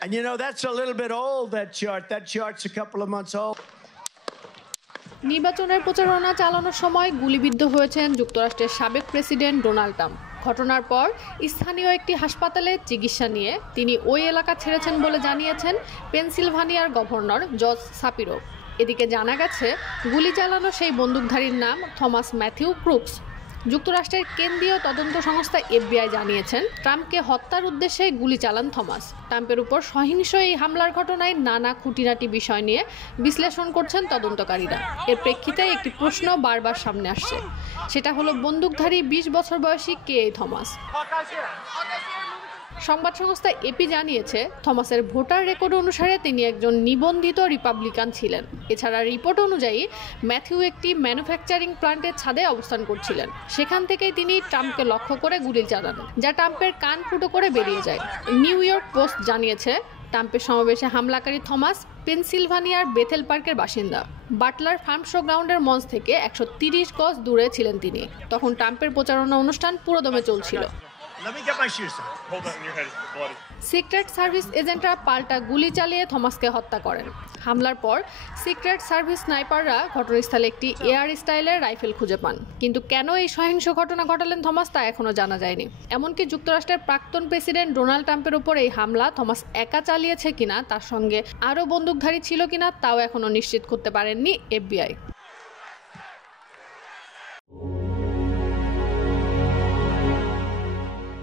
And you know, that's a little bit old, that chart. That chart's a couple of months old. নির্বাচনের প্রচারণা চালানোর সময় গুলিবিদ্ধ হয়েছেন যুক্তরাষ্ট্রের সাবেক প্রেসিডেন্ট ডোনাল্ড ট্রাম্প। ঘটনার পর স্থানীয় একটি হাসপাতালে চিকিৎসা নিয়ে তিনি ওই এলাকা ছেড়েছেন বলে জানিয়েছেন পেনসিলভানিয়ার গভর্নর জর্জ শাপিরো। এদিকে জানা গেছে গুলি চালানো সেই বন্দুকধারীর নাম থমাস ম্যাথিউ ক্রুকস। যুক্তরাষ্ট্রের কেন্দ্রীয় তদন্ত সংস্থা FBI জানিয়েছেন ট্রাম্পকে হত্যার উদ্দেশ্যে গুলি চালান থমাস। ট্রাম্পের উপর সহিংস এই হামলার ঘটনায় নানা খুঁটিনাটি বিষয় নিয়ে বিশ্লেষণ করছেন তদন্তকারীরা। এর প্রেক্ষিতে একটি প্রশ্ন বারবার সামনে আসছে, সেটা হলো বন্দুকধারী 20 বছর বয়সী কে এই থমাস। সংবাদ সংস্থা AP জানিয়েছে থমাসের ভোটার রেকর্ড অনুসারে তিনি একজন নিবন্ধিত রিপাবলিকান ছিলেন। এছাড়া রিপোর্ট অনুযায়ী ম্যাথিউ একটি ম্যানুফ্যাকচারিং প্ল্যান্টের ছাদে অবস্থান করছিলেন। সেখান থেকেই তিনি ট্রাম্পকে লক্ষ্য করে গুলি চালান, যা ট্রাম্পের কান ফুটো করে বেরিয়ে যায়। নিউ ইয়র্ক পোস্ট জানিয়েছে ট্রাম্পের সমাবেশে হামলাকারী থমাস পেনসিলভানিয়ার বেথেল পার্কের বাসিন্দা। বাটলার ফার্ম শো গ্রাউন্ডের মঞ্চ থেকে 130 গজ দূরে ছিলেন তিনি। তখন ট্রাম্পের প্রচারণা অনুষ্ঠান পুরোদমে চলছিল। Let me get my shoes on. Hold on, your head is bloody. Secret service এজেন্টরা পাল্টা গুলি চালিয়ে থমাসকে হত্যা করেন। হামলার পর সিক্রেট সার্ভিস স্নাইপাররা ঘটনাস্থলে একটি এয়ার স্টাইলের রাইফেল খুঁজে পান, কিন্তু কেন এই সহিংস ঘটনা ঘটালেন থমাস তা এখনো জানা যায়নি। এমনকি যুক্তরাষ্ট্রের প্রাক্তন প্রেসিডেন্ট ডোনাল্ড ট্রাম্পের উপর এই হামলা থমাস একা চালিয়েছে কিনা, তার সঙ্গে আরও বন্দুকধারী ছিল কিনা তাও এখনো নিশ্চিত করতে পারেননি FBI।